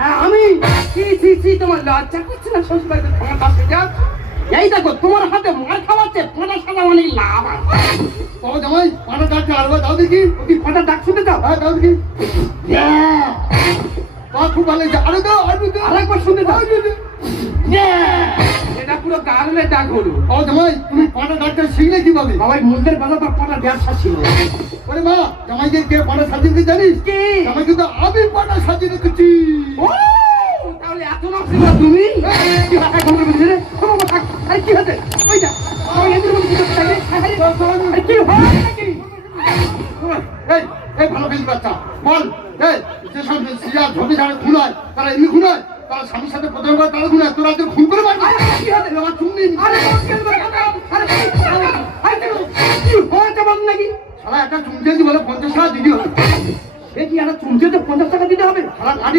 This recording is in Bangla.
হ্যাঁ আমি। তোমার লজ্জা করছে না শ্বশুর বাড়িতে তোমার পাশে যা? এই দেখো তোমার হাতে মার খাওয়াচ্ছে, ফোঁটা সাদা অনেক লাভ আছে। ও জামাই পাটা ডাকছে আরবা দাও দেখি। তুই ফোঁটা ডাক শুনতে চাও? হ্যাঁ দাও দেখি। খুব ভালো লাগছে, আরো দাও আরো দাও। আরেকবার শুনতে চাও? এটা পুরো গার্লের ডাক হলো। ও জামাই তুমি পাটা ডাকতে শিখলে কিভাবে? বাবাই মুন্ডের বেলা তার পাটা ব্যবসা ছিল। ওরে মা জামাইকে কে পাটা সাজিয়ে দিতে জানিস? কে? জামাই কিন্তু আমি পাটা সাজিয়ে রেখেছি। ও তাহলে এত নাম ছিল তুমি? কি ভাষা খবর বলছি রে? আরে কি হচ্ছে? ওইটা আমার এদের মধ্যে কি হচ্ছে? আরে কি হয় নাকি? এই এই ভালো ফেস বাচ্চা বল। এই যেসব সিয়া ঝোপে ঝাড়ে খুনায় তারা এমনি খুনায়, তারা স্বামীর সাথে প্রথম করে তারা খুনায়, তোরা আজকে খুন করে মারবি। কি হচ্ছে? আমার চুমনি আরে কি হয়েছে বল নাকি? সারা একটা চুমচেছি বলে 50 টাকা দিতে হবে। এ কি একটা চুমচেতে 50 টাকা দিতে হবে? সারা